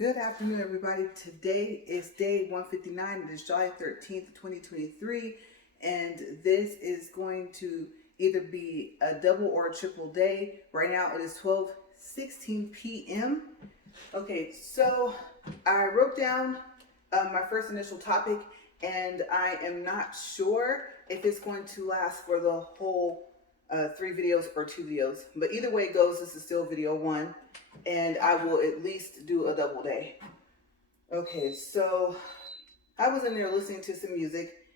Good afternoon, everybody. Today is day 159. It is July 13th, 2023, and this is going to either be a double or a triple day. Right now it is 12:16 p.m. Okay, so I wrote down my first initial topic, and I am not sure if it's going to last for the whole 3 videos or 2 videos, but either way it goes, this is still video 1, and I will at least do a double day. Okay, so I was in there listening to some music.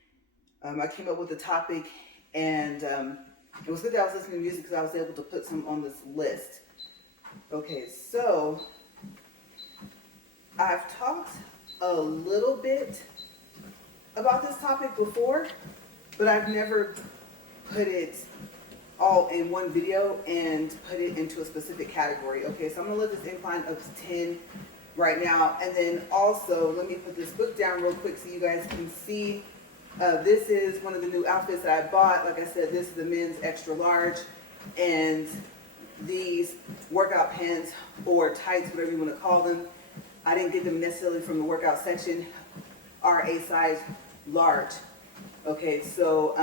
I came up with a topic, and it was good that I was listening to music because I was able to put some on this list. Okay, so I've talked a little bit about this topic before, but I've never put it all in one video and put it into a specific category. Okay, so I'm gonna let this incline up to 10 right now, and then also let me put this book down real quick so you guys can see. This is one of the new outfits that I bought. Like I said, this is the men's extra large, and these workout pants or tights, whatever you want to call them, I didn't get them necessarily from the workout section, are a size large. Okay, so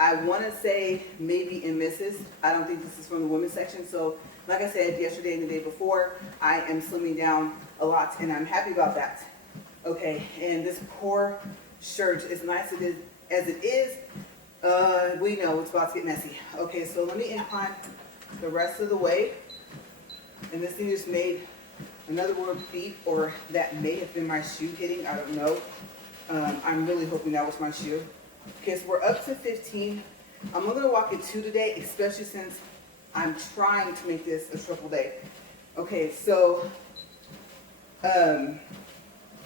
I want to say maybe in misses. I don't think this is from the women's section. So like I said yesterday and the day before, I am slimming down a lot, and I'm happy about that. Okay, and this poor shirt, as nice as it is, we know it's about to get messy. Okay, so let me incline the rest of the way. And this thing just made another word beep, or that may have been my shoe hitting, I don't know. I'm really hoping that was my shoe. Okay, so we're up to 15. I'm only gonna walk at 2 today, especially since I'm trying to make this a triple day. Okay, so let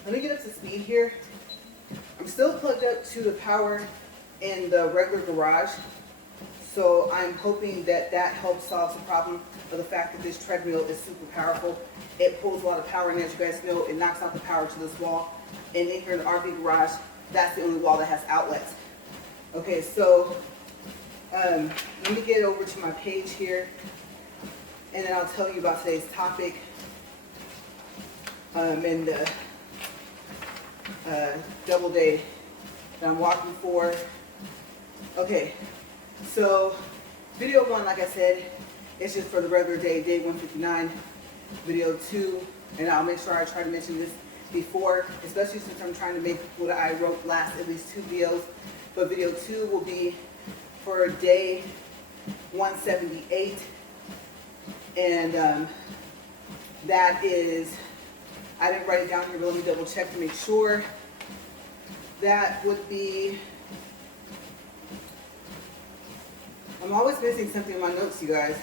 me get up to speed here. I'm still plugged up to the power in the regular garage, so I'm hoping that that helps solve the problem of the fact that this treadmill is super powerful. It pulls a lot of power, and as you guys know, it knocks out the power to this wall. And in here in the RV garage, that's the only wall that has outlets. Okay, so let me get over to my page here, and then I'll tell you about today's topic and the double day that I'm walking for. Okay, so video 1, like I said, it's just for the regular day, day 159. Video 2, and I'll make sure I try to mention this before, especially since I'm trying to make what I wrote last at least 2 videos. But video 2 will be for day 178, and that is, I didn't write it down here, but let me double check to make sure. That would be, I'm always missing something in my notes, you guys.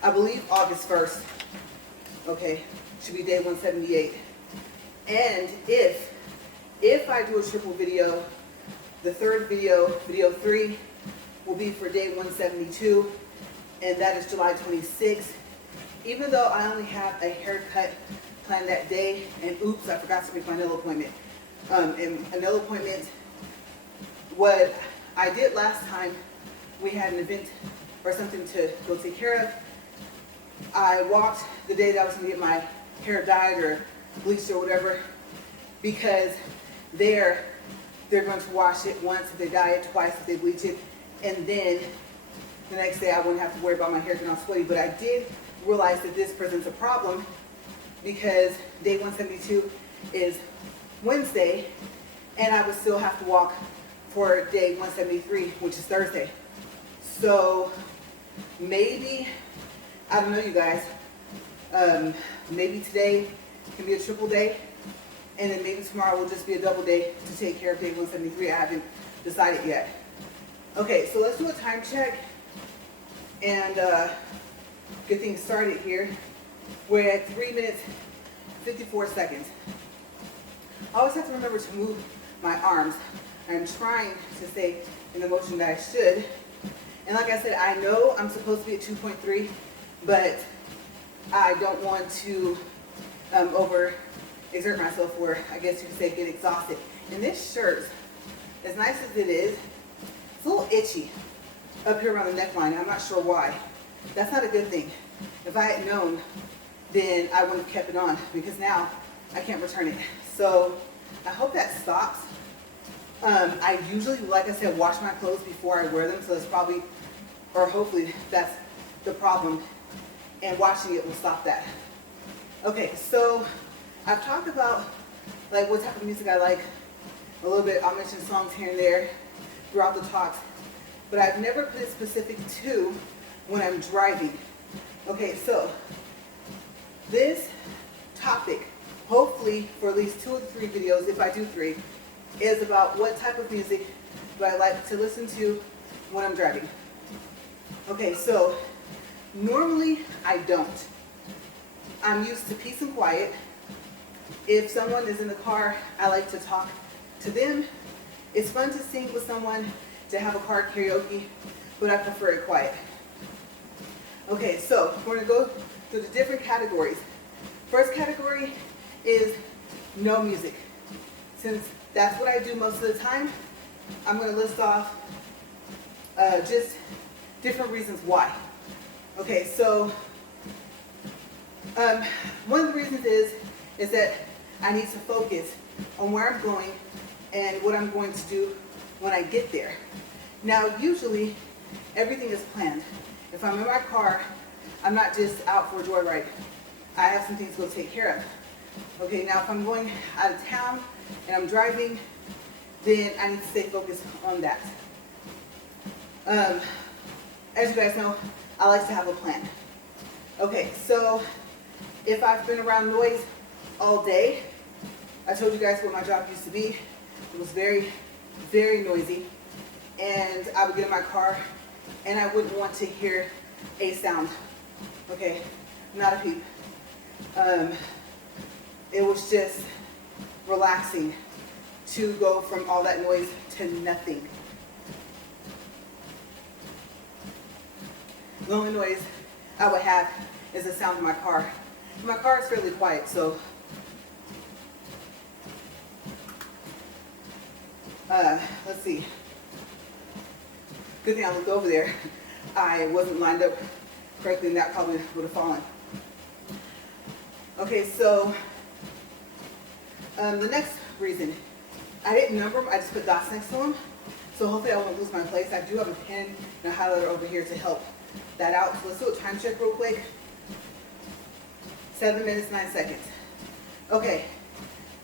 I believe August 1st. Okay, should be day 178. And if I do a triple video, the third video, video 3, will be for day 172, and that is July 26th. Even though I only have a haircut planned that day, and oops, I forgot to make my nail appointment. And a nail appointment, what I did last time, we had an event or something to go take care of. I walked the day that I was going to get my hair dyed or bleached or whatever, because they're going to wash it once if they dye it, twice if they bleach it, and then the next day I wouldn't have to worry about my hair getting all sweaty. But I did realize that this presents a problem because day 172 is Wednesday, and I would still have to walk for day 173, which is Thursday. So maybe, I don't know, you guys, maybe today can be a triple day, and then maybe tomorrow will just be a double day to take care of day 173. I haven't decided yet. Okay, so let's do a time check and get things started here. We're at 3 minutes, 54 seconds. I always have to remember to move my arms. I'm trying to stay in the motion that I should. And like I said, I know I'm supposed to be at 2.3, but I don't want to overexert myself where, I guess you could say, get exhausted. And this shirt, as nice as it is, it's a little itchy up here around the neckline. I'm not sure why. That's not a good thing. If I had known then I would have kept it on, because now I can't return it. So I hope that stops. I usually, like I said, wash my clothes before I wear them, so it's probably, or hopefully that's the problem, and washing it will stop that. Okay, so I've talked about like what type of music I like a little bit. I'll mention songs here and there throughout the talks, but I've never put it specific to when I'm driving. Okay, so this topic, hopefully for at least 2 or 3 videos, if I do 3, is about what type of music do I like to listen to when I'm driving. Okay, so normally I don't. I'm used to peace and quiet. If someone is in the car, I like to talk to them. It's fun to sing with someone, to have a car karaoke, but I prefer it quiet. Okay, so we're gonna go through the different categories. First category is no music. Since that's what I do most of the time, I'm gonna list off just different reasons why. Okay, so one of the reasons is that I need to focus on where I'm going and what I'm going to do when I get there. Now, usually everything is planned. If I'm in my car, I'm not just out for a joyride. I have some things to go take care of. Okay, now if I'm going out of town and I'm driving, then I need to stay focused on that. As you guys know, I like to have a plan. Okay, so if I've been around noise all day, I told you guys what my job used to be. It was very, very noisy. And I would get in my car and I wouldn't want to hear a sound. Okay, not a peep. It was just relaxing to go from all that noise to nothing. The only noise I would have is the sound of my car. My car is fairly quiet, so let's see. Good thing I looked over there. I wasn't lined up correctly, and that probably would have fallen. Okay, so the next reason, I didn't number them, I just put dots next to them. So hopefully I won't lose my place. I do have a pen and a highlighter over here to help that out. So let's do a time check real quick. 7 minutes, 9 seconds. Okay,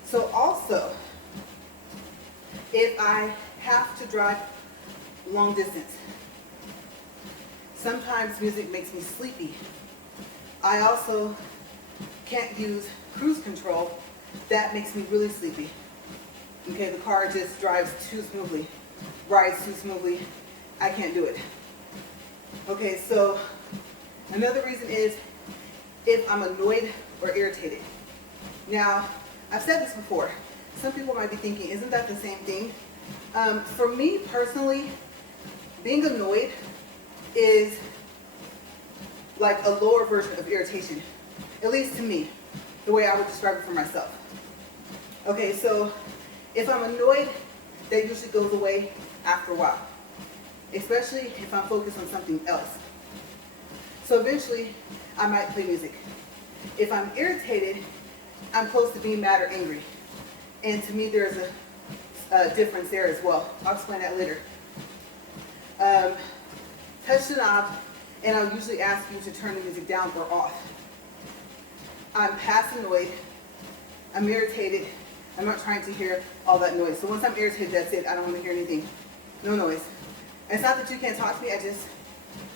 so also, if I have to drive long distance, sometimes music makes me sleepy. I also can't use cruise control. That makes me really sleepy. Okay, the car just drives too smoothly, rides too smoothly. I can't do it. Okay, so another reason is if I'm annoyed or irritated. Now, I've said this before. Some people might be thinking, isn't that the same thing? For me personally, being annoyed is like a lower version of irritation, at least to me, the way I would describe it for myself. Okay, so if I'm annoyed, that usually goes away after a while, especially if I'm focused on something else. So eventually, I might play music. If I'm irritated, I'm close to being mad or angry. And to me, there's a difference there as well. I'll explain that later. Touch the knob, and I'll usually ask you to turn the music down or off. I'm past annoyed. I'm irritated. I'm not trying to hear all that noise. So once I'm irritated, that's it. I don't want to hear anything. No noise. And it's not that you can't talk to me.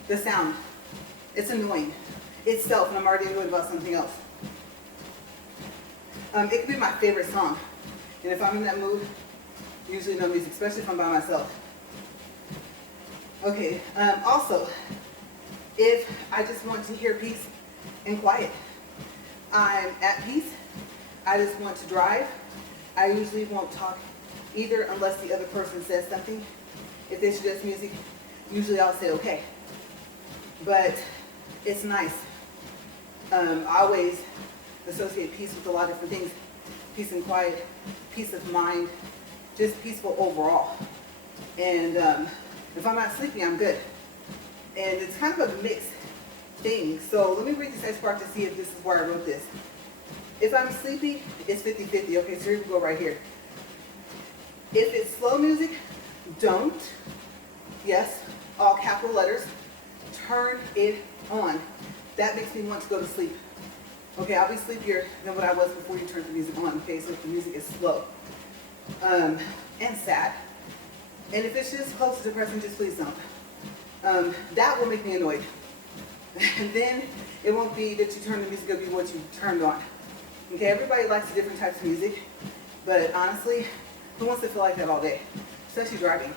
The sound. It's annoying itself, and I'm already annoyed about something else. It could be my favorite song. And if I'm in that mood, usually no music, especially if I'm by myself. Okay, also, if I just want to hear peace and quiet, I'm at peace, I just want to drive, I usually won't talk either unless the other person says something. If they suggest music, usually I'll say okay. But it's nice. I always associate peace with a lot of different things. Peace and quiet, peace of mind, just peaceful overall. And if I'm not sleepy, I'm good. And it's kind of a mix thing. So let me read this next part to see if this is where I wrote this. If I'm sleepy, it's 50-50. Okay, so here we go right here. If it's slow music, don't. Yes, all capital letters. Turn it on. That makes me want to go to sleep. Okay, I'll be sleepier than what I was before you turned the music on. Okay, so if the music is slow and sad. And if it's just close to depressing, just please don't. That will make me annoyed. And then it won't be that you turn the music, it'll be what you turned on. Okay, everybody likes different types of music, but honestly, who wants to feel like that all day? Especially driving.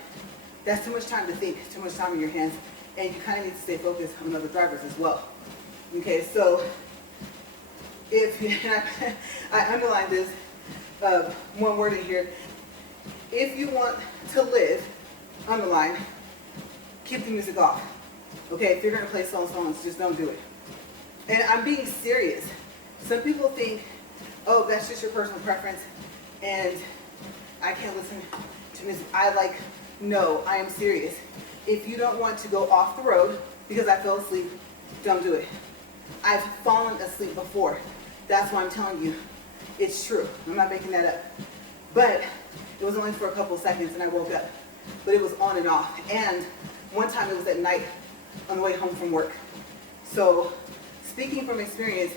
That's too much time to think, too much time in your hands, and you kind of need to stay focused on other drivers as well. Okay, so if I underlined this one word in here. If you want to live, underline, keep the music off. Okay, if you're gonna play songs, just don't do it. And I'm being serious. Some people think, oh, that's just your personal preference, and I can't listen to music. No, I am serious. If you don't want to go off the road because I fell asleep, don't do it. I've fallen asleep before. That's why I'm telling you. It's true. I'm not making that up. But it was only for a couple of seconds and I woke up. But it was on and off. And one time it was at night on the way home from work. So speaking from experience,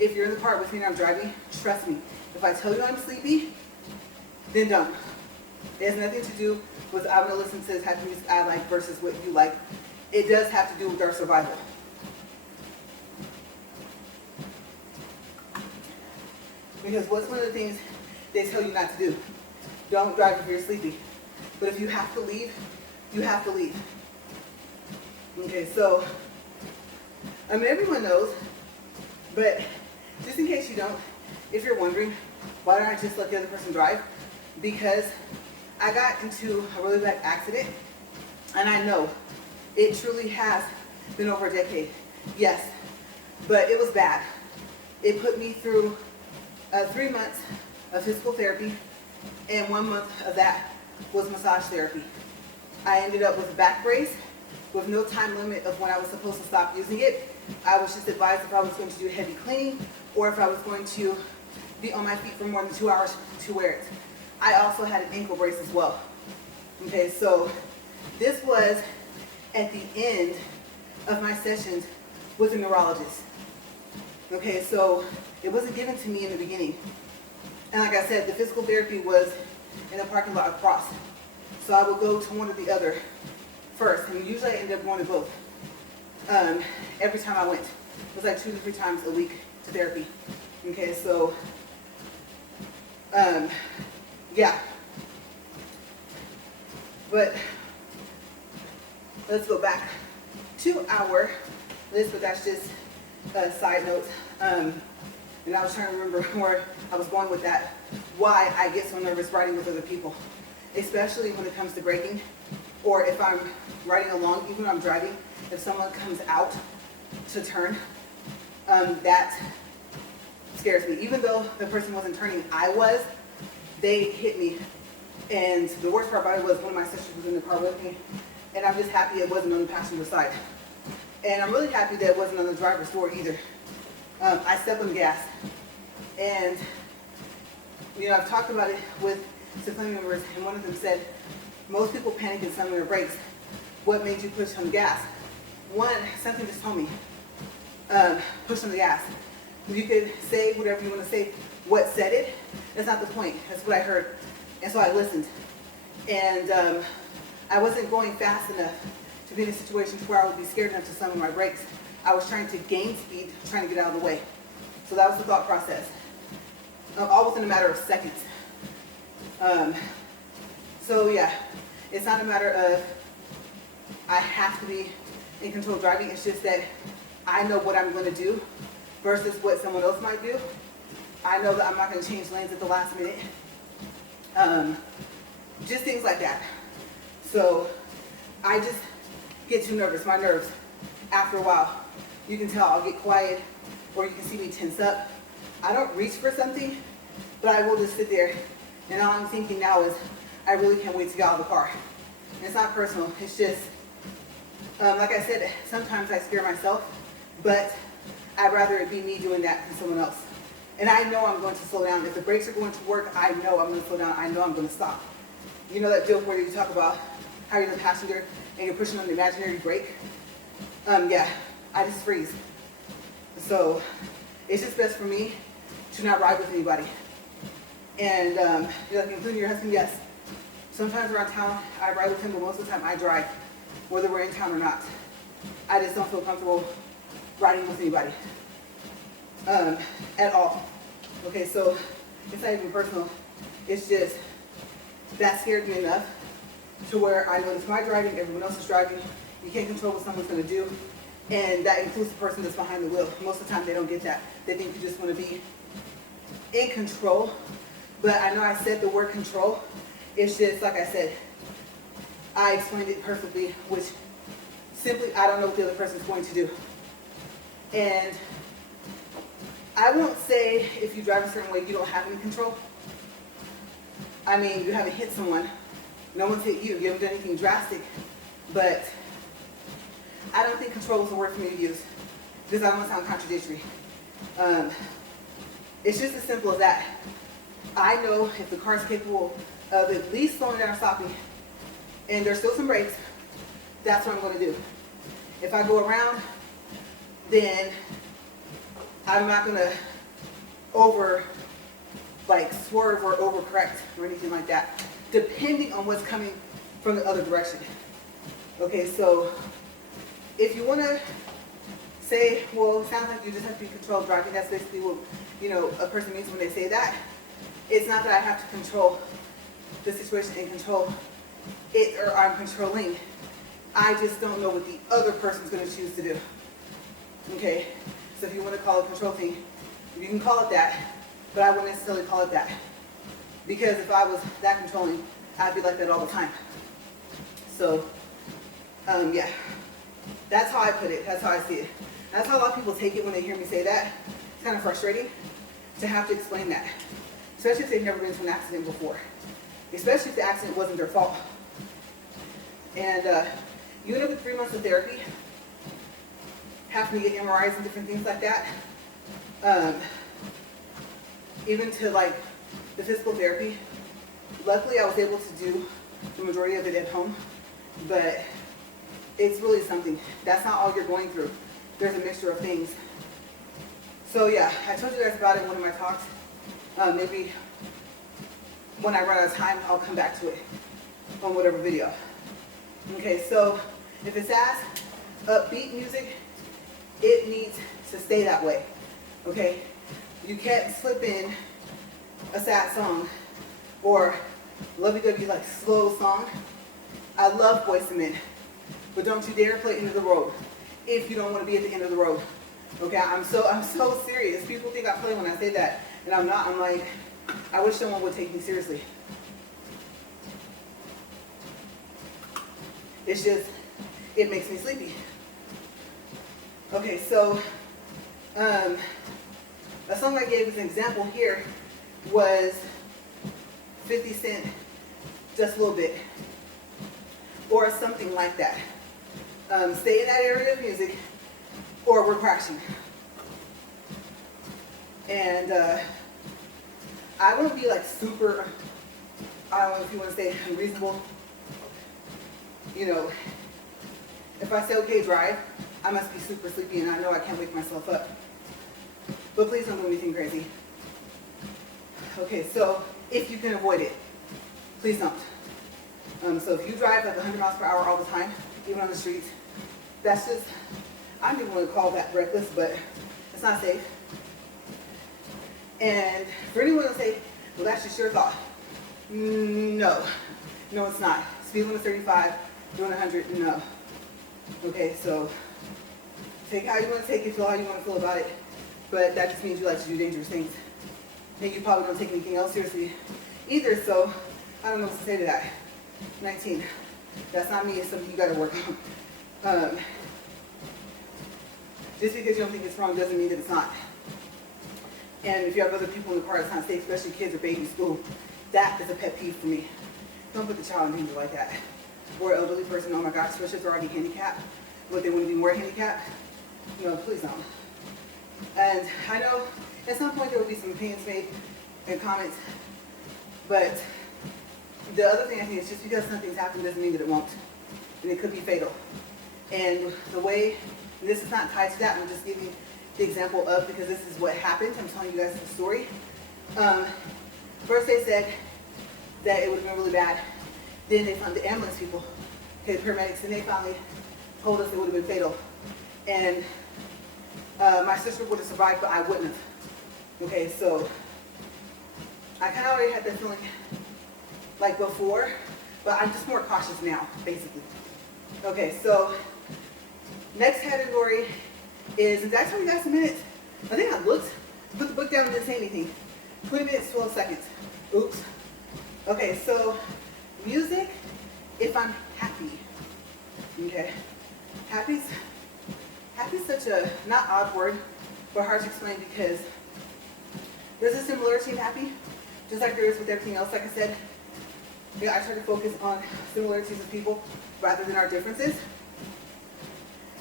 if you're in the car with me and I'm driving, trust me. If I tell you I'm sleepy, then don't. It has nothing to do with I'm going to listen to the type of music I like versus what you like. It does have to do with our survival. Because what's one of the things they tell you not to do? Don't drive if you're sleepy. But if you have to leave, you have to leave. Okay, so, everyone knows, but just in case you don't, if you're wondering, why don't I just let the other person drive? Because I got into a really bad accident, and I know it truly has been over a decade. Yes, but it was bad. It put me through 3 months of physical therapy, and 1 month of that was massage therapy. I ended up with a back brace with no time limit of when I was supposed to stop using it. I was just advised if I was going to do heavy cleaning or if I was going to be on my feet for more than 2 hours to wear it. I also had an ankle brace as well. Okay, so this was at the end of my sessions with a neurologist. Okay, so it wasn't given to me in the beginning. And like I said, the physical therapy was in the parking lot across. So I would go to one or the other first, and usually I ended up going to both. Every time I went, it was like 2 to 3 times a week to therapy. Okay, so, yeah. But let's go back to our list, but that's just a side note. And I was trying to remember where I was going with that, why I get so nervous riding with other people, especially when it comes to braking, or if I'm riding along, even when I'm driving, if someone comes out to turn, that scares me. Even though the person wasn't turning, I was, they hit me. And the worst part about it was one of my sisters was in the car with me, and I'm just happy it wasn't on the passenger side. And I'm really happy that it wasn't on the driver's door either. I stepped on the gas, and I've talked about it with some family members, and one of them said, most people panic and slam their brakes. What made you push on the gas? One, something just told me, push on the gas. You could say whatever you want to say. What said it? That's not the point. That's what I heard. And so I listened. And I wasn't going fast enough to be in a situation where I would be scared enough to slam on my brakes. I was trying to gain speed, trying to get out of the way. So that was the thought process. All within a matter of seconds. So yeah, it's not a matter of I have to be in control of driving. It's just that I know what I'm going to do versus what someone else might do. I know that I'm not going to change lanes at the last minute. Just things like that. So I just get too nervous. My nerves, after a while, you can tell I'll get quiet, or you can see me tense up. I don't reach for something, but I will just sit there, and all I'm thinking now is, I really can't wait to get out of the car. And it's not personal. It's just, like I said, sometimes I scare myself but I'd rather it be me doing that than someone else. And I know I'm going to slow down. If the brakes are going to work, I know I'm going to slow down. I know I'm going to stop. You know that joke where you talk about how you're the passenger and you're pushing on the imaginary brake? Yeah, I just freeze. So it's just best for me to not ride with anybody. And you're like, including your husband? Yes. Sometimes around town, I ride with him, but most of the time I drive, whether we're in town or not. I just don't feel comfortable riding with anybody at all. Okay, so it's not even personal. It's just that scared me enough to where I know it's my driving, everyone else is driving. You can't control what someone's going to do, and that includes the person that's behind the wheel. Most of the time they don't get that. They think you just want to be in control, but I know I said the word control. It's just, like I said, I explained it perfectly, which simply I don't know what the other person's going to do. And I won't say if you drive a certain way you don't have any control. I mean, you haven't hit someone. No one's hit you. You haven't done anything drastic. But I don't think control is a word for me to use because I don't want to sound contradictory. It's just as simple as that. I know if the car is capable of at least slowing down or stopping, and there's still some brakes, that's what I'm going to do. If I go around, then I'm not going to swerve or overcorrect or anything like that, depending on what's coming from the other direction. Okay, so if you want to say, well, it sounds like you just have to be controlled driving, that's basically what, a person means when they say that. It's not that I have to control the situation and control it, or I'm controlling. I just don't know what the other person's going to choose to do. Okay, so if you want to call it control thing, you can call it that, but I wouldn't necessarily call it that. Because if I was that controlling, I'd be like that all the time. So, yeah, that's how I put it. That's how I see it. That's how a lot of people take it when they hear me say that. It's kind of frustrating to have to explain that, especially if they've never been to an accident before, especially if the accident wasn't their fault. And you end up with 3 months of therapy, having to get MRIs and different things like that. Even to the physical therapy. Luckily, I was able to do the majority of it at home, but it's really something. That's not all you're going through. There's a mixture of things. So yeah, I told you guys about it in one of my talks. Maybe when I run out of time, I'll come back to it on whatever video. Okay, so if it's as upbeat music, it needs to stay that way. Okay, you can't slip in a sad song or lovey-dovey slow song. I love Boyz II Men, but don't you dare play End of the Road if you don't want to be at the end of the road. Okay, I'm so serious. People think I play when I say that, and I'm not. I'm like, I wish someone would take me seriously. It's just, it makes me sleepy. Okay, so a song I gave as an example here was 50 Cent, Just a Little Bit, or something like that. Stay in that area of music, or we're crashing. And I won't be super, I don't know if you want to say unreasonable. If I say, okay, drive, I must be super sleepy and I know I can't wake myself up. But please don't do anything crazy. Okay, so if you can avoid it, please don't. So if you drive 100 miles per hour all the time, even on the streets, that's just, I don't even want to call that reckless, but it's not safe. And for anyone to say, well, that's just your thought. No, it's not. Speed limit 35, doing 100, no. Okay, so take how you want to take it, feel how you want to feel about it. But that just means you like to do dangerous things. And you probably don't take anything else seriously either, so I don't know what to say to that. 19. That's not me, it's something you got to work on. Just because you don't think it's wrong doesn't mean that it's not. And if you have other people in the car that's not safe, especially kids or babies in school, that is a pet peeve for me. Don't put the child in danger like that. Or an elderly person, oh my gosh, especially if they're already handicapped, but they wouldn't be more handicapped. No, please don't. And I know at some point there will be some opinions made and comments, but the other thing I think is just because something's happened doesn't mean that it won't. And it could be fatal. And the way, and this is not tied to that, I'm just giving the example of, because this is what happened. I'm telling you guys the story. First they said that it would have been really bad. Then they found the ambulance people, okay, the paramedics, and they finally told us it would have been fatal. And my sister would have survived, but I wouldn't have. Okay, so I kind of already had that feeling like before, but I'm just more cautious now, basically. Okay, so next category is, did I tell you guys a minute? I think I looked, put the book down and didn't say anything. 20 minutes, 12 seconds. Oops. Okay, so music, if I'm happy. Okay. Happy's such a, not odd word, but hard to explain because there's a similarity in happy, just like there is with everything else. Like I said, I try to focus on similarities of people rather than our differences.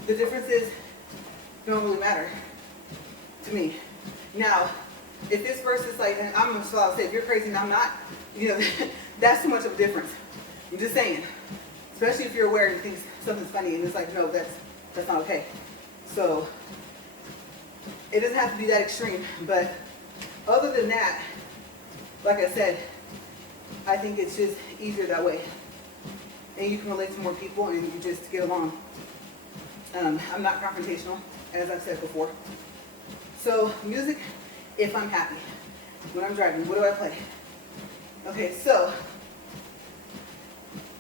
The differences don't really matter to me. Now, if this verse is like, and I'm so I'll say, if you're crazy and I'm not, that's too much of a difference. I'm just saying. Especially if you're aware and you think something's funny and it's like, no, that's not okay. So it doesn't have to be that extreme, but other than that, like I said, I think it's just easier that way. And you can relate to more people and you just get along. I'm not confrontational, as I've said before. So music, if I'm happy. When I'm driving, what do I play? Okay, so,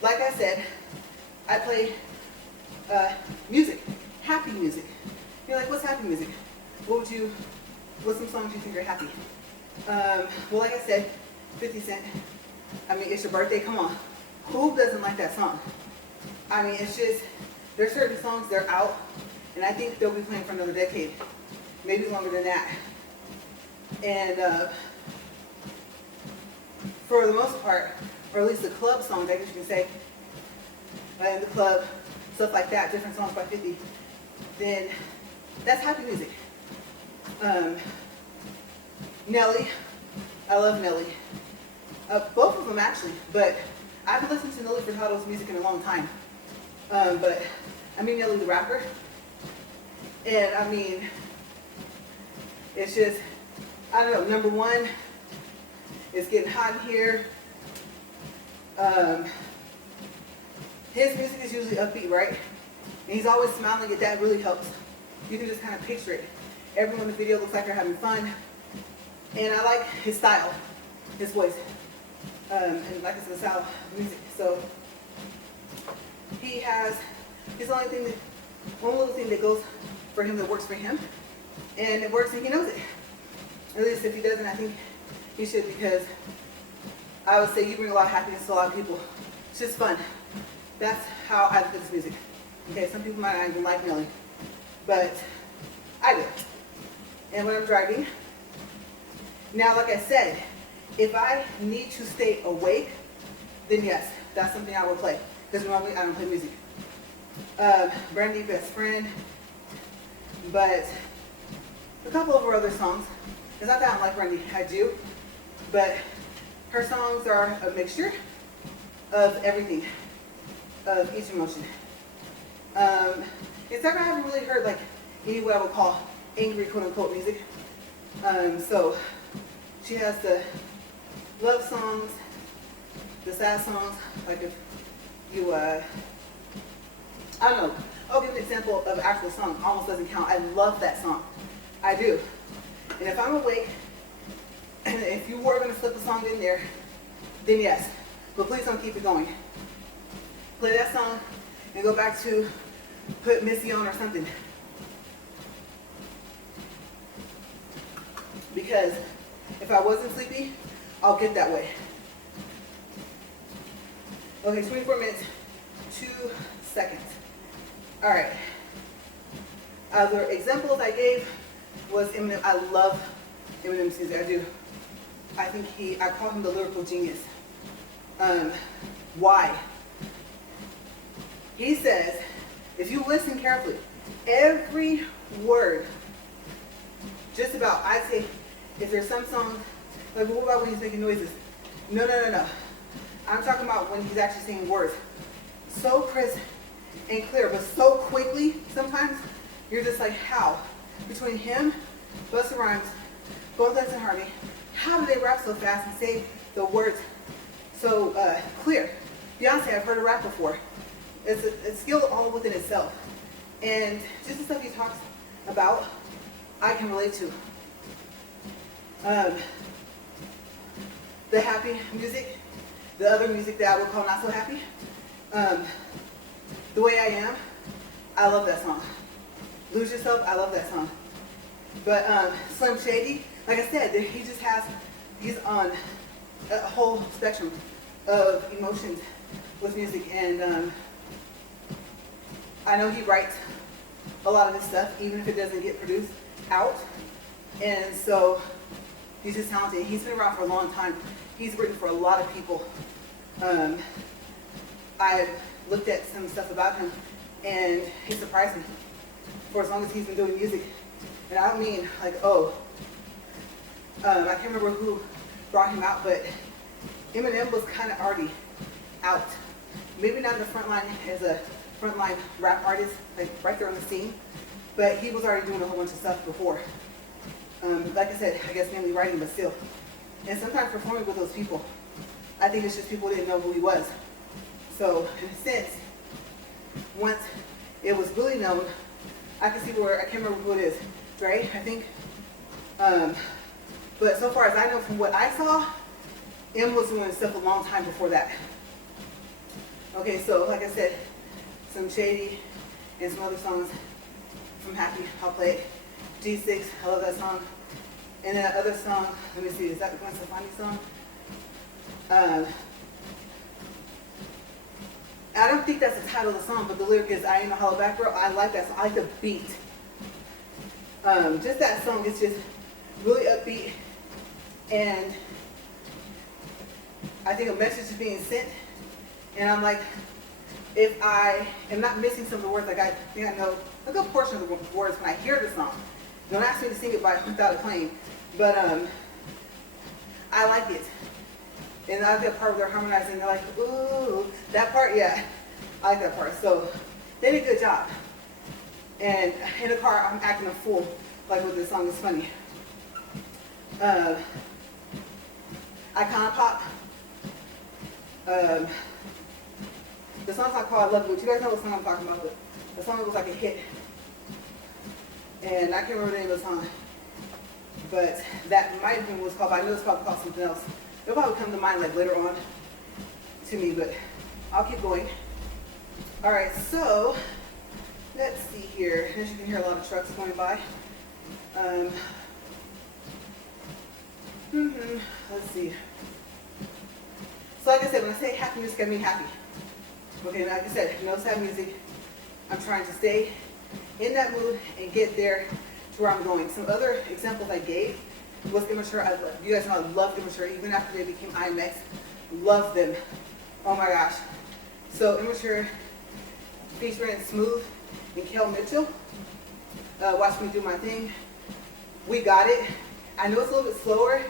like I said, I play music, happy music. You're like, what's happy music? What's some songs you think are happy? Well, like I said, 50 Cent. I mean, it's your birthday, come on. Who doesn't like that song? I mean, it's just, there's certain songs, they're out, and I think they'll be playing for another decade, maybe longer than that. And for the most part, or at least the club songs, I guess you can say, in the club, stuff like that, different songs by 50, then that's happy music. Nelly, I love Nelly. Both of them actually, but I haven't listened to Nelly Furtado's music in a long time. But I mean Nelly the rapper, and I mean, it's just, I don't know, number one, it's getting hot in here. His music is usually upbeat, right? And he's always smiling, and that really helps. You can just kind of picture it. Everyone in the video looks like they're having fun. And I like his style, his voice, and like I said, the style of music. So he has his one little thing that goes for him that works for him. And it works and he knows it. At least if he doesn't, I think he should, because I would say you bring a lot of happiness to a lot of people. It's just fun. That's how I look at this music. Okay, some people might not even like Nelly, but I do. And when I'm driving, now like I said, if I need to stay awake, then yes, that's something I would play. Because normally I don't play music. Brandy, Best Friend, but a couple of her other songs. It's not that I don't like Brandy, I do, but her songs are a mixture of everything, of each emotion. Except I haven't really heard like any what I would call angry quote unquote music. So she has the love songs, the sad songs, like if you, I don't know, I'll give an example of an actual song, almost doesn't count. I love that song, I do. And if I'm awake, and if you were going to slip a song in there, then yes, but please don't keep it going. Play that song and go back to put Missy on or something. Because if I wasn't sleepy, I'll get that way. Okay, 24 minutes, 2 seconds. All right. Other examples I gave was Eminem. I love Eminem's music, I do. I think I call him the lyrical genius. Why? He says, if you listen carefully, every word. Just about, I'd say, if there's some songs, like what about when he's making noises? No. I'm talking about when he's actually saying words. So crisp and clear, but so quickly sometimes, you're just like, how? Between him, Busta Rhymes, Bone Thugs and Harmony, how do they rap so fast and say the words so clear? Beyonce, I've heard her rap before. It's a skill all within itself. And just the stuff he talks about, I can relate to. The happy music, the other music that I would call not so happy. The Way I Am, I love that song. Lose Yourself, I love that song. But Slim Shady, like I said, he's on a whole spectrum of emotions with music, and I know he writes a lot of his stuff, even if it doesn't get produced out, and so he's just talented. He's been around for a long time. He's written for a lot of people. I've looked at some stuff about him, and he surprised me for as long as he's been doing music. And I don't mean like, I can't remember who brought him out, but Eminem was kind of already out. Maybe not in the front line as a frontline rap artist, like right there on the scene, but he was already doing a whole bunch of stuff before. Like I said, I guess mainly writing, but still. And sometimes performing with those people, I think it's just people didn't know who he was. So in a sense, once it was really known, I can see where, I can't remember who it is, Dre, I think. But so far as I know from what I saw, M was doing stuff a long time before that. Okay, so like I said, some Shady and some other songs from Happy, I'll play it. G6, I love that song. And then that other song, let me see, is that the Gwen Stefani song? I don't think that's the title of the song, but the lyric is, I ain't no hollow back girl. I like that song, I like the beat. Just that song is just really upbeat, and I think a message is being sent, and I'm like, if I am not missing some of the words, like I think I know a good portion of the words when I hear the song. Don't ask me to sing it without a claim, but I like it. And I like that part where they're harmonizing, they're like, ooh, that part, yeah, I like that part. So they did a good job. And in the car, I'm acting a fool, like with this song, is funny. Icona Pop. The song's not called I Love You, but you guys know what song I'm talking about, but the song was like a hit. And I can't remember the name of the song, but that might have been what it's called, but I know it's called something else. It'll probably come to mind like later on to me, but I'll keep going. All right, so let's see here. As you can hear a lot of trucks going by. Let's see. So like I said, when I say happy music, I mean happy. Okay, like I said, no sad music. I'm trying to stay in that mood and get there to where I'm going. Some other examples I gave was Immature. You guys know I loved Immature, even after they became IMX. Loved them. Oh my gosh. So Immature featuring Smooth and Kel Mitchell. Watch Me Do My Thing. We Got It. I know it's a little bit slower,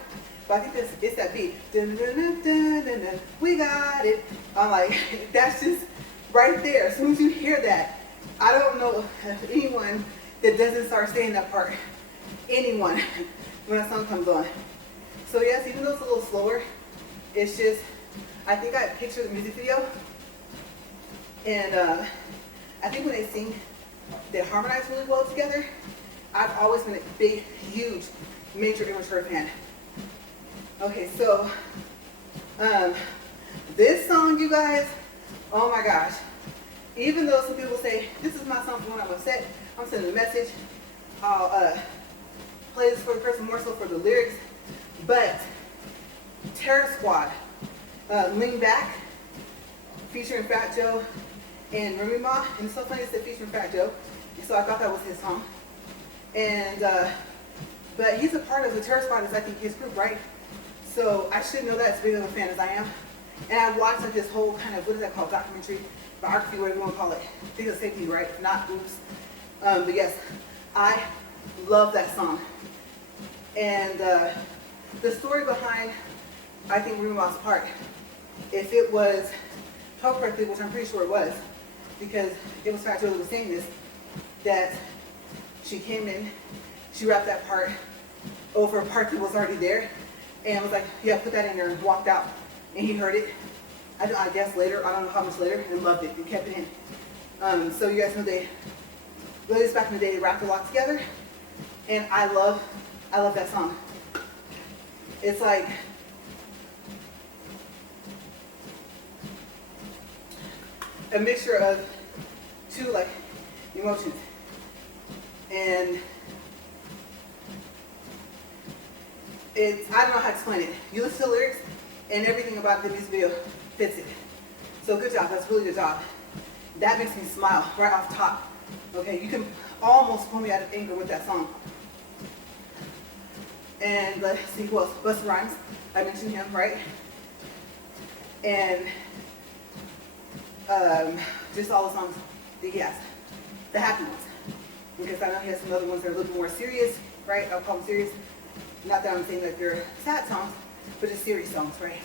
but I think it's that beat. Dun, dun, dun, dun, dun, dun. We got it. I'm like, that's just right there. As soon as you hear that, I don't know if anyone that doesn't start saying that part. Anyone, when that song comes on. So yes, even though it's a little slower, it's just, I think I pictured the music video, and I think when they sing, they harmonize really well together. I've always been a big, huge, major Immature fan. Okay, so this song, you guys, oh my gosh. Even though some people say, this is my song for when I'm upset, I'm sending a message. I'll play this for the person more so for the lyrics. But Terror Squad, Lean Back, featuring Fat Joe and Remy Ma. And it's so funny it said featuring Fat Joe. And so I thought that was his song. And, but he's a part of the Terror Squad, is I think his group, right? So I should know that as big of a fan as I am. And I watched like this whole kind of, what is that called, documentary, biography, whatever you want to call it. I think it's safety, right? Not oops. But yes, I love that song. And the story behind, I think, Remy Moss Park, if it was told correctly, which I'm pretty sure it was, because it was Fat Joe that was saying this, that she came in, she wrapped that part over a part that was already there, and was like, yeah, put that in there, and walked out. And he heard it, I guess later, I don't know how much later, and loved it, and kept it in. So you guys know ladies back in the day, they rapped a lot together, and I love that song. It's like, a mixture of two like emotions. And it's, I don't know how to explain it. You listen to the lyrics and everything about the music video fits it. So good job, that's a really good job. That makes me smile right off top. Okay, you can almost pull me out of anger with that song. And let's see who else. Busta Rhymes, I mentioned him, right? And just all the songs that he has, the happy ones. Because I know he has some other ones that are a little more serious, right? I'll call them serious. Not that I'm saying that they're sad songs, but just serious songs, right?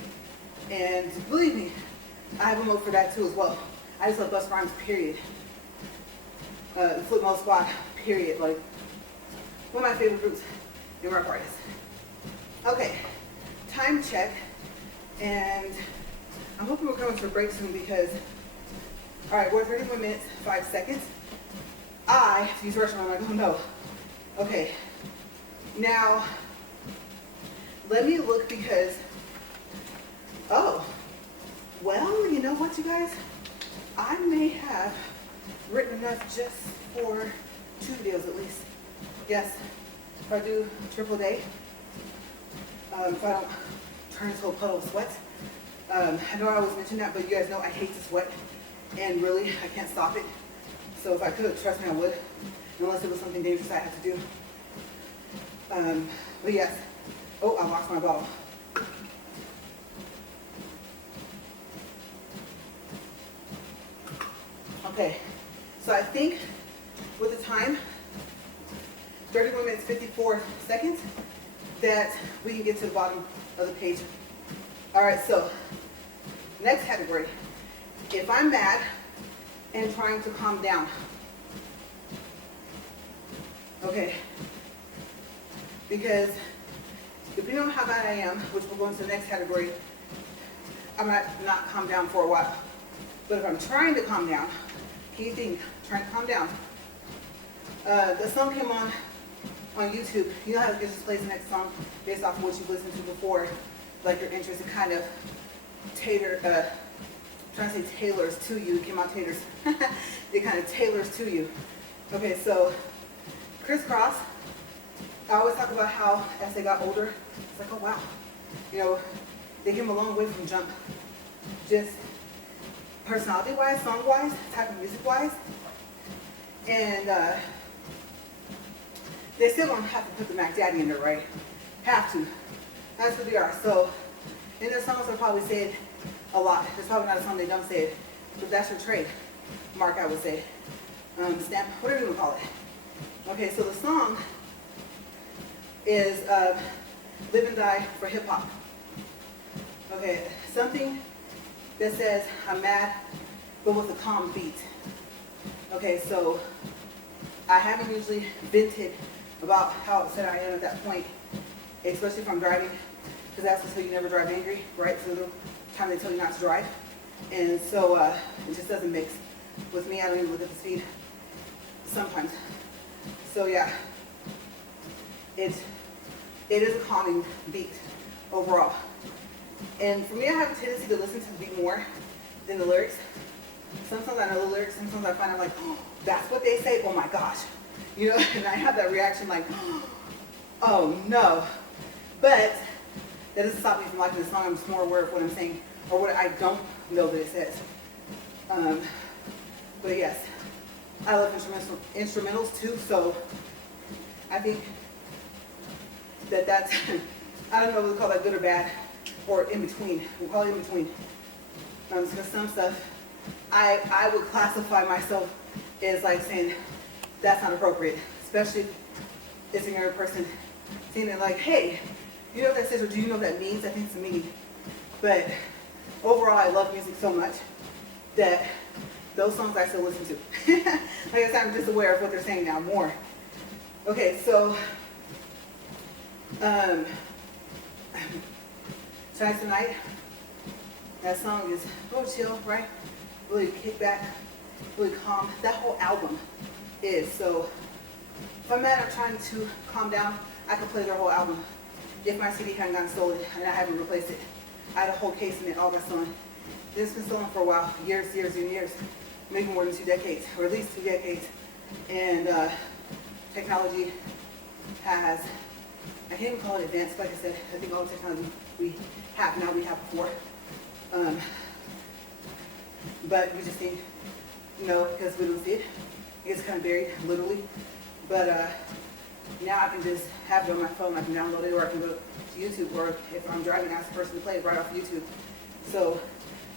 And believe me, I have a mode for that too as well. I just love Busta Rhymes, period. The Flip Mode Squad, period. Like, one of my favorite groups in rap artists. Okay, time check. And I'm hoping we're coming to a break soon because, all right, we're at 31 minutes, 5 seconds. I have to use the restroom. I'm like, oh no. Okay, now, let me look because, oh, well, you know what, you guys? I may have written enough just for 2 videos at least. Yes, if I do triple day, if I don't turn into a puddle of sweat. I know I always mention that, but you guys know I hate to sweat, and really, I can't stop it. So if I could, trust me, I would, unless it was something dangerous I had to do. But yes. Oh, I lost my bottle. Okay, so I think with the time, 31 minutes, 54 seconds, that we can get to the bottom of the page. All right, so next category. If I'm mad and trying to calm down. Okay, because depending on how bad I am, which we'll go into the next category, I might not calm down for a while. But if I'm trying to calm down, key thing, trying to calm down. The song came on YouTube. You know how it just plays the next song based off of what you've listened to before, like your interest in kind of trying to say tailors to you. It came out taters. It kind of tailors to you. Okay, so Crisscross. I always talk about how as they got older, it's like, oh wow, you know, they came a long way from Jump. Just personality-wise, song-wise, type of music-wise. And they still don't have to put the Mac Daddy in there, right? Have to. That's what they are. So in their songs, they'll probably say it a lot. There's probably not a song they don't say it. But that's your trademark, I would say. Stamp, whatever you want to call it. Okay, so the song is Live and Die for Hip Hop. Okay, something that says I'm mad, but with a calm beat. Okay, so I haven't usually vented about how upset I am at that point, especially if I'm driving, because that's until you never drive angry, right? So the time they tell you not to drive. And so it just doesn't mix. With me, I don't even look at the speed sometimes. So yeah, it is a calming beat overall. And for me, I have a tendency to listen to the beat more than the lyrics. Sometimes I know the lyrics, sometimes I find I'm like, oh, that's what they say, oh my gosh. You know, and I have that reaction like, oh no. But that doesn't stop me from liking the song. I'm just more aware of what I'm saying or what I don't know that it says. But yes, I love instrumentals too, so I think that's, I don't know if we call that good or bad, or in between. We'll call it in between. Because some stuff, I would classify myself as like saying, that's not appropriate. especially if it's a younger person, seeing it like, hey, you know what that says, or do you know what that means? I think it's a meaning. But overall, I love music so much that those songs I still listen to. Like I said, I'm just aware of what they're saying now more. Okay, so Tonight's the Night. That song is real chill, right? Really kick back, really calm. That whole album is. So if I'm mad, I'm trying to calm down, I can play their whole album. If my CD hadn't gotten stolen and I haven't replaced it, I had a whole case in it, all got stolen. It's been stolen for a while, years and years, maybe more than 2 decades, or at least 2 decades. And technology has, I can't even call it advanced, like I said, I think all the technology we have now, we have before. But we just think, no, because we don't see it. It's kind of buried, literally. But now I can just have it on my phone. I can download it, or I can go to YouTube, or if I'm driving, ask the person to play it right off YouTube. So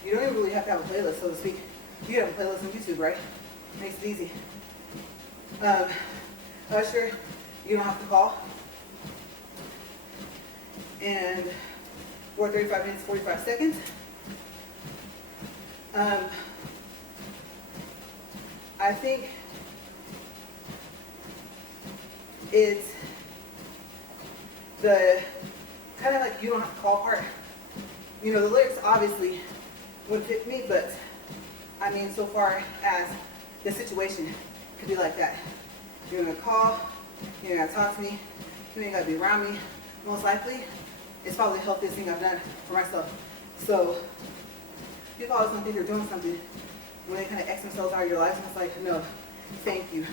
you don't even really have to have a playlist, so to speak. You have a playlist on YouTube, right? Makes it easy. Usher, you don't have to call. And we're 35 minutes, 45 seconds. I think it's the kind of like you don't have to call part. You know, the lyrics obviously would fit me, but I mean, so far as the situation could be like that. You're gonna call, you're gonna talk to me, you ain't gotta be around me. Most likely, it's probably the healthiest thing I've done for myself. So people always don't think they're doing something when they kind of X themselves out of your life, and it's like, no, thank you.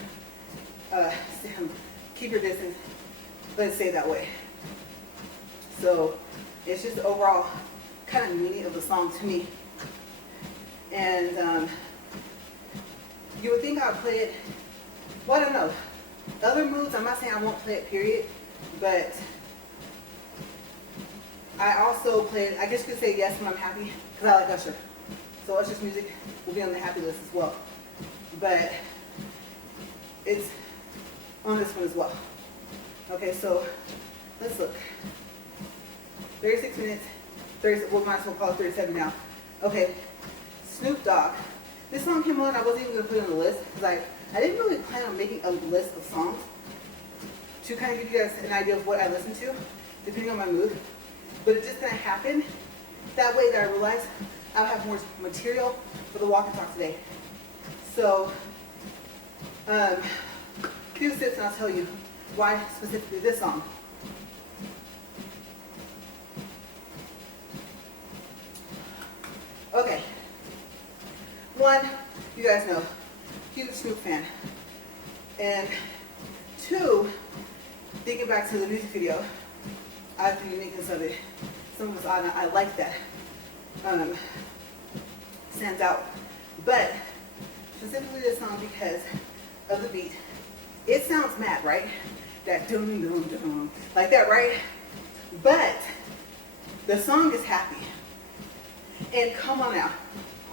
Keep your distance. Let's say it that way. So it's just the overall kind of meaning of the song to me. And you would think I would play it, well, I don't know. Other moods, I'm not saying I won't play it, period, but I also play it, I guess you could say yes when I'm happy, because I like Usher. So Usher's music will be on the happy list as well. But it's on this one as well. Okay, so let's look. 36 minutes, we might as well call it 37 now. Okay, Snoop Dogg. This song came on, I wasn't even going to put it on the list, because I didn't really plan on making a list of songs to kind of give you guys an idea of what I listen to, depending on my mood. But it just kind of happened that way that I realized I'll have more material for the walk and talk today. So, few sips and I'll tell you why specifically this song. Okay. One, you guys know, huge Snoop fan. And two, thinking back to the music video, I like the uniqueness of it. Some of us, I like that. Stands out. But specifically this song because of the beat. It sounds mad, right? That dum dum dum, like that, right? But the song is happy. And come on now,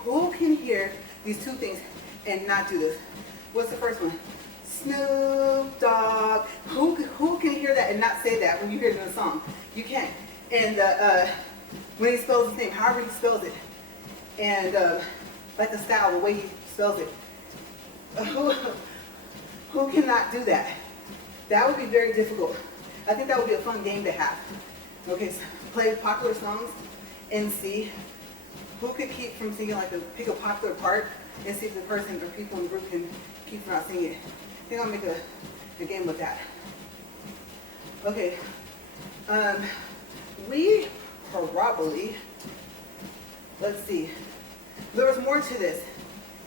who can hear these two things and not do this? What's the first one? Snoop Dogg. Who can hear that and not say that when you hear it in the song? You can't. And when he spells his name, however he spells it, and like the style, the way he spells it, who cannot do that? That would be very difficult. I think that would be a fun game to have. Okay, so play popular songs and see who could keep from singing, like pick a popular part and see if the person or people in the group can keep from not singing it. I think I'll make a game with that. Okay, we probably, let's see, there was more to this.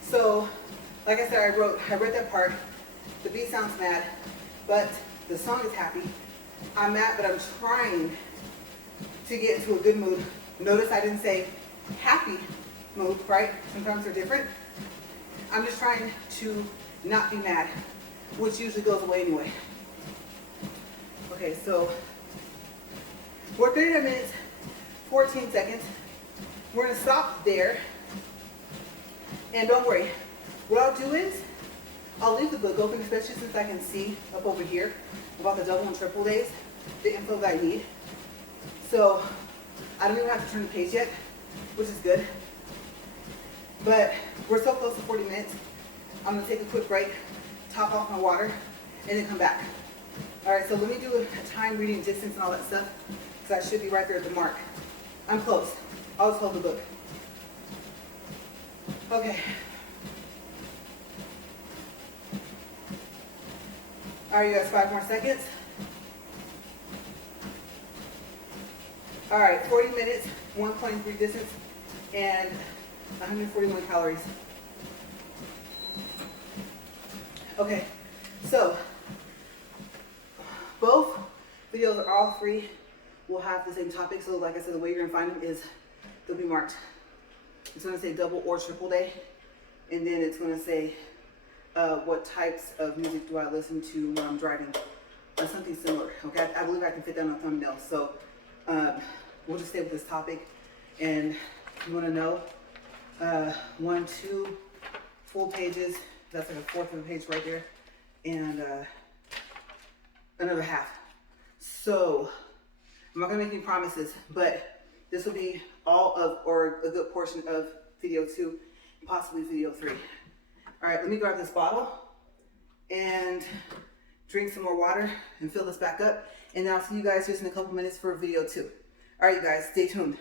So, like I said, I read that part. The beat sounds mad, but the song is happy. I'm mad, but I'm trying to get into a good mood. Notice I didn't say happy mood, right? Sometimes they're different. I'm just trying to not be mad, which usually goes away anyway. Okay, so we're 39 minutes, 14 seconds. We're gonna stop there. And don't worry, what I'll do is, I'll leave the book open, especially since I can see up over here about the double and triple days, the info that I need. So I don't even have to turn the page yet, which is good. But we're so close to 40 minutes. I'm gonna take a quick break, top off my water, and then come back. All right, so let me do a time, reading, distance, and all that stuff, because I should be right there at the mark. I'm close. I'll just hold the book. Okay. All right, you guys, 5 more seconds. All right, 40 minutes, 1.3 distance, and 141 calories. Okay, so both videos, are all three, will have the same topic. So like I said, the way you're gonna find them is they'll be marked. It's gonna say double or triple day, and then it's gonna say what types of music do I listen to when I'm driving, or something similar. Okay, I believe I can fit that on a thumbnail. So we'll just stay with this topic, and if you want to know, 1, 2 full pages. That's like a fourth of a page right there, and another half. So I'm not gonna make any promises, but this will be all of, or a good portion of video 2, possibly video 3. All right, let me grab this bottle and drink some more water and fill this back up, and I'll see you guys just in a couple minutes for video 2. All right, you guys, stay tuned.